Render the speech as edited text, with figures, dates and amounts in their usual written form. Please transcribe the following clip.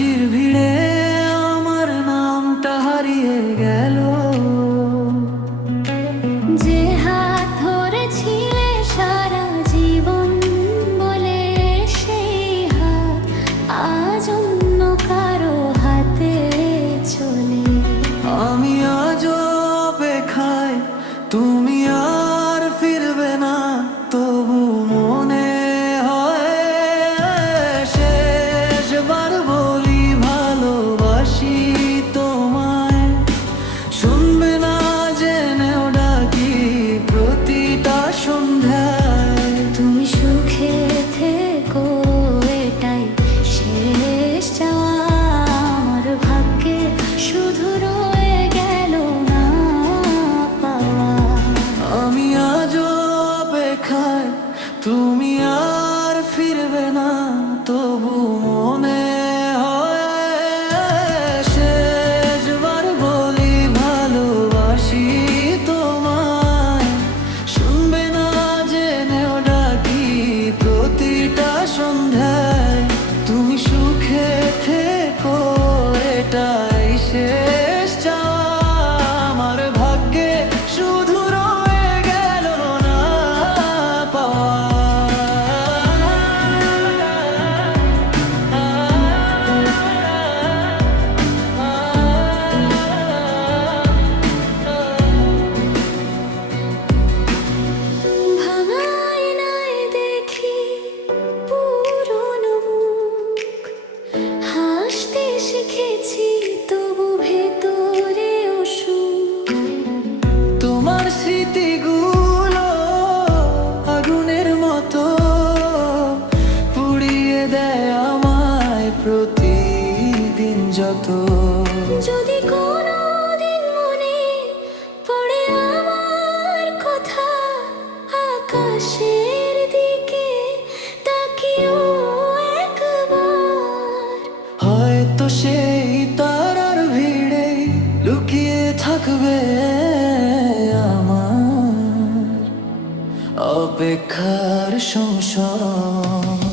হাসির ভিড়ে আমার নামটা হারিয়ে গেল। যে হাত ধরেছিলে সারা জীবন বলে, সেই হাত আজ অন্য কারো হাতে চলে। আমি আজ অপেক্ষায়, তুমি আর ফিরবে না, তবু মনে হয় শেষবার বলি ভালোবাসি তোমায়। শুনবে না জেনেও ডাকি প্রতিটা সন্ধ্যায়। তুমি সুখে থেকো, এটাই শেষ চাওয়া। আমার ভাগ্যে শুধু রয়ে গেল না পাওয়া। আমি আজ অপেক্ষায়, তুমি আর ফিরবে না, তবু মনে হয় শেষবার বলি ভালোবাসি তোমায়। শুনবে না জেনেও ডাকি প্রতিটা সন্ধ্যায়। তুমি সুখে থেকো, এটাই শেষ চাওয়া। আমার ভাগ্যে শুধু রয়ে গেল না পাওয়া। ভাঙা আয়নায় দেখি পুরনো মুখ, হাসতে শিখেছি তবু ভেতরে অসুখ। তোমার স্মৃতিগুলো আগুনের মতো পুড়িয়ে দেয় আমায় প্রতিদিন যত। যদি কোনোদিন মনে পড়ে আমার কথা, আকাশের দিকে তাকিও একবার। হয়তো সেই তারার ভিড়ে লুকিয়ে থাকবে আমার অপেক্ষার সংসার।